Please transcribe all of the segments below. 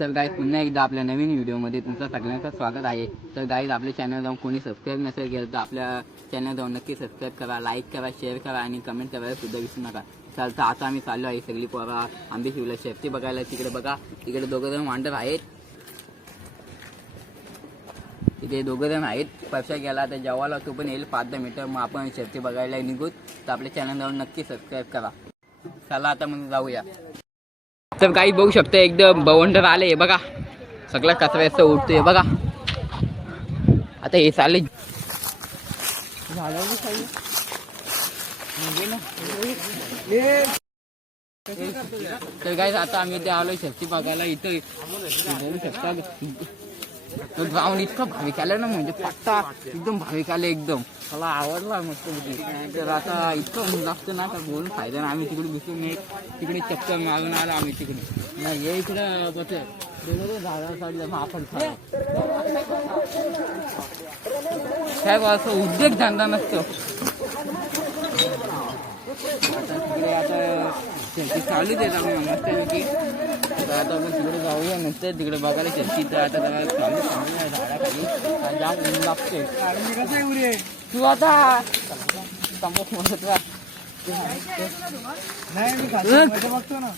तर गाईज पुन्हा एकदा आपल्या नवीन व्हिडिओमध्ये तुमचं सगळ्यांचं स्वागत आहे. तर गाईज आपल्या चॅनल जाऊन कोणी सबस्क्राईब नसेल केलं तर आपल्या चॅनल जाऊन नक्की सबस्क्राईब करा, लाईक करा, शेअर करा आणि कमेंट करायला सुद्धा विसरू नका. चालतं आता आम्ही चाललो आहे सगळी पोरा आंबे शिवला शेफ्टी बघायला. तिकडे बघा, तिकडे दोघं जण वांडर आहेत, तिथे दोघं जण आहेत. पैसा गेला तर जेवायला तो पण येईल 5-10 मिनिटं, मग आपण शेफ्टी बघायला निघूत. तर आपल्या चॅनल जाऊन नक्की सबस्क्राईब करा. चला आता मग जाऊया. तर काही बघू शकता एकदम बवंडर आले हे बघा, सगळं कचरा असं उठतोय बघा. आता हे चालले तर काय आता आम्ही ते आलोय शेफ्टी बघायला. इथं बघू शकता ग्राउंड इतकं भाविक आलं ना, म्हणजे पट्टा एकदम भाविक आले एकदम. मला आवडला मस्त होती. तर आता इतकं ऊन लागतं ना, तर बोलून फायदा नाही. आम्ही तिकडे बसून तिकडे चक्कर मारून आलो आम्ही तिकडे. नाही हे इकडं बस झाडासाठी आपण काय असं उद्योग धंदा नसतो. आता तिकडे आता शेती चालूच आहे आम्ही मस्तपैकी. तर आता आपण तिकडे जाऊया नंतर तिकडे बघायला शेती. तर आता चालू झाडाखाली जाम ऊन लागते. तू आता तंबाखू म्हणत बघतो ना.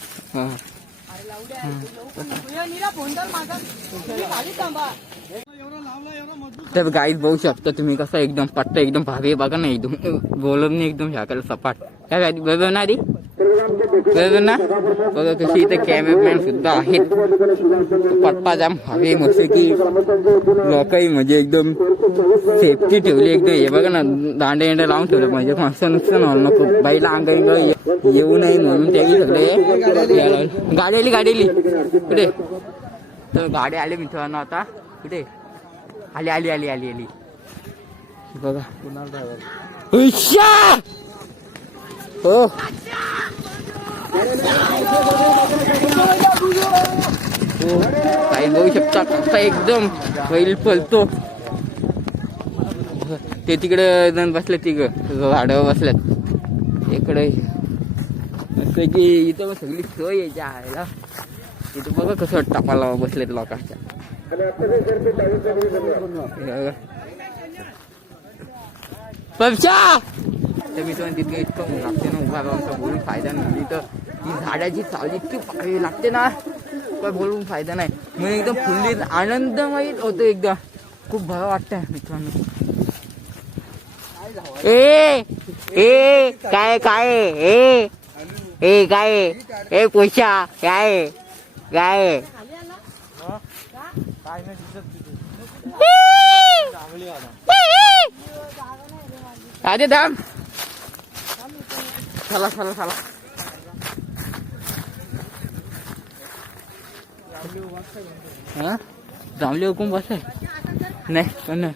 तर गाईज बघू शकता तुम्ही कसं एकदम पट्टा एकदम भारी बघा ना, एकदम बोलत नाही एकदम शाकाला सपाट. काय काय बरोबर ना रे, बरोबर ना. बघा कशी इथे कॅमेरामॅन सुद्धा आहेत. पट्टा जाम भारी मस्त की लोकही म्हणजे एकदम सेफ्टी ठेवली एकदम. हे बघा ना दांडे अंडे लावून ठेवलं म्हणजे माणसं नुकसान व्हायला नको, बाईला अंग येऊ नये म्हणून त्यावेळी सगळे गाडी आली कुठे. तर गाडी आली मित्रांनो आता कुठे आली बघा. हो काही बघू शकता कसा एकदम बैल पलतो. ते तिकडे जण बसले, तिकडं झाडावर बसल्यात. इकडे असं की इथं सगळी सोय यायची आहे. इथं बघा कसं टापाला बसलेत लोकांच्या. तर मी तर तिथे इतकं लागते ना उभा राहून बोलून फायदा नाही. इथं ती झाडाची सावली इतकी पाळी लागते ना, काय बोलून फायदा नाही. मग एकदम फुल्ली आनंदमय होतो एकदम. खूप बरं वाटतंय मित्रांनो. ए काय ए पैसा काय आधी दाम चला हा जांभली हुकूम बस नाही पण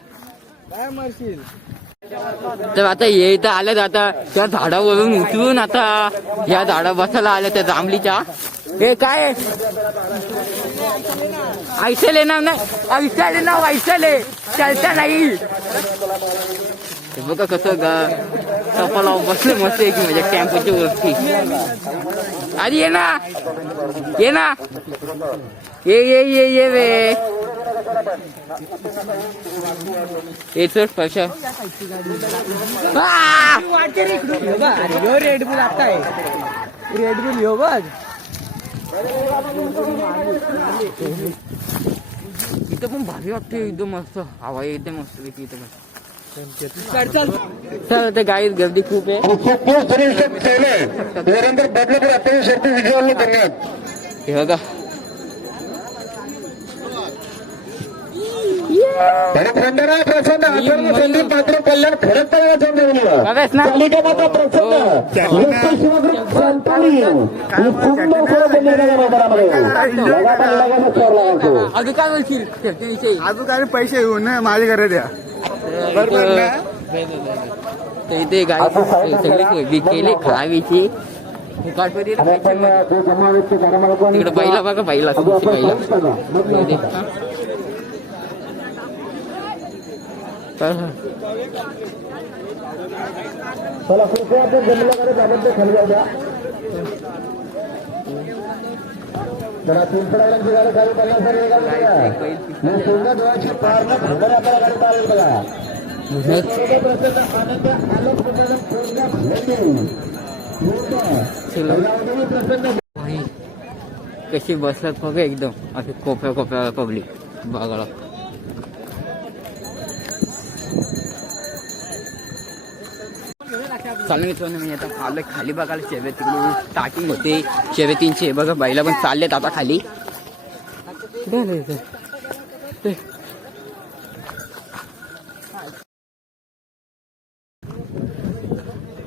तर आता हे इथं आलं. आता त्या झाडावरून उतरून आता या झाडा बसायला आल्या त्या जांभलीच्या. हे काय ऐसले नाव नाही, ऐसले चालता नाही. ते बघा कसं कपाला बसले मस्त की म्हणजे टेम्पोच्या वरती. आधी ये ना ये वे चढ पैसा. रेडबुल आता आहे, रेडबुल यो बघ. इथं पण भारी वाटते एकदम मस्त हवा एकदम मस्त पैकी इथं. तर ते गाईत गर्दी खूप आहे. हे बघा अजून काय बोलशील शेफ्टीविषयी? अजून काय पैसे घेऊन माझ्या घरात द्या. तर इथे गाय सगळी सोय बी केली खावीची फुकाटमध्ये तिकडे बैला बघा बैला तुमची बैला कशी बसलात बघा एकदम असे कोप्या कोप्या पब्लिक बघा चालू मित्रांनो मी आता आलो खाली बघायला शेवे तिकडे स्टार्टिंग होते शेवेतींचे बघा बैला पण चाललेत आता खाली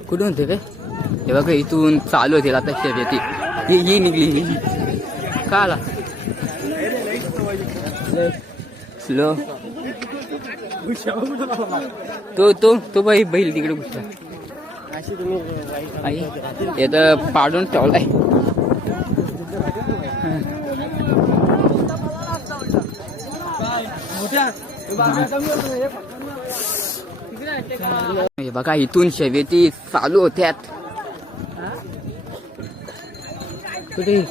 कुठून होते बे हे बघा इथून चालू होतील आता शेवेती ही निघली का आला स्लो तो बैल तिकडे घुसला हे तर पाडून ठेवलाय बघा इथून शर्यती चालू होत्यात कुठे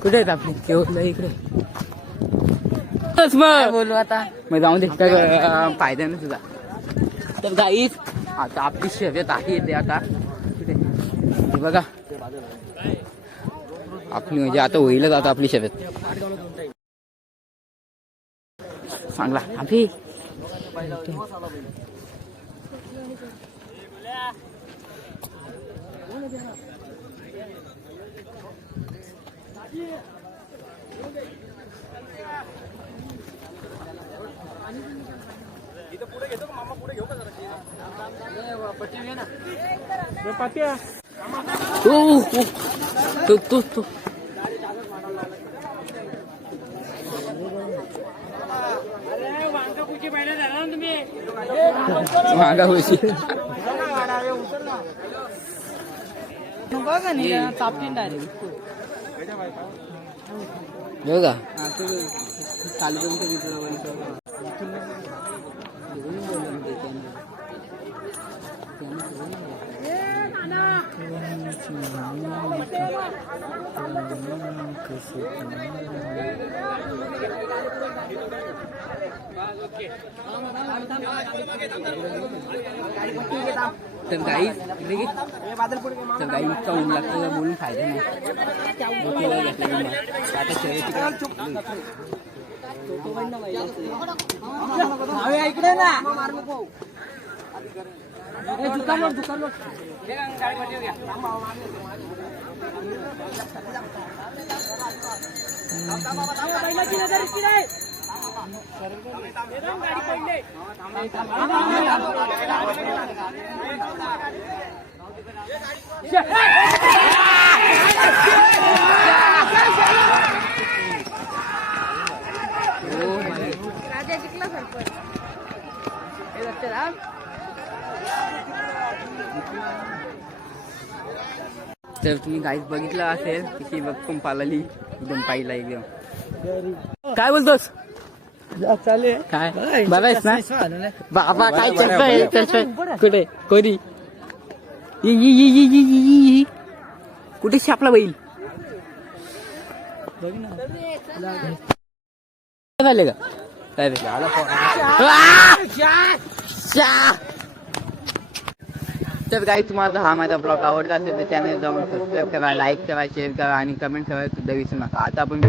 कुठे आहेत आपली केवळ इकडे बोलू आता मग जाऊन दे फायदा नाही तुझा तर गाईच आता आपली शर्यत आहे ते आता कुठे बघा आपली म्हणजे आता होईलच आता आपली शर्यत चांगला आपली तू मागा होशी बघा चालू तर गाई इतका ऊन लागतं बोलून फायदा नाही इकडे ना तर तुम्ही गाईस बघितलं असेल किती बक्कम पालाली एकदम पाहिला एकदम काय बोलतोस काय बघायस ना बाबा काय चर्चा कुठे कोणी कुठे छापला बैल झाले का तर काही तुम्हाला हा माझा ब्लॉग आवडला असेल तर चॅनल जाऊन सबस्क्राईब करा लाईक करा शेअर करा आणि कमेंट करायला सुद्धा विसरू नका आता आपण